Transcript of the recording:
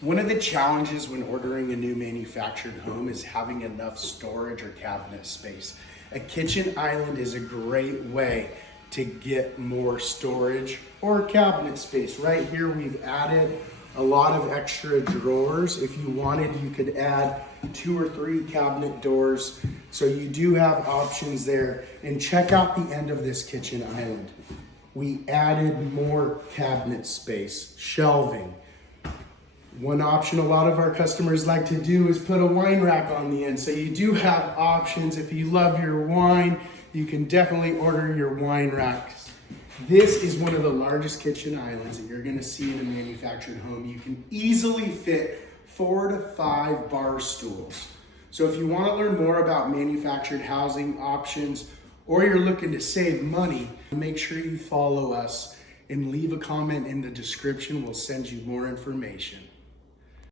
One of the challenges when ordering a new manufactured home is having enough storage or cabinet space. A kitchen island is a great way to get more storage or cabinet space. Right here we've added a lot of extra drawers. If you wanted, you could add 2 or 3 cabinet doors. So you do have options there. And check out the end of this kitchen island. We added more cabinet space, shelving. One option a lot of our customers like to do is put a wine rack on the end. So you do have options. If you love your wine, you can definitely order your wine racks. This is one of the largest kitchen islands that you're gonna see in a manufactured home. You can easily fit 4 to 5 bar stools. So if you wanna learn more about manufactured housing options, or you're looking to save money, make sure you follow us and leave a comment in the description. We'll send you more information.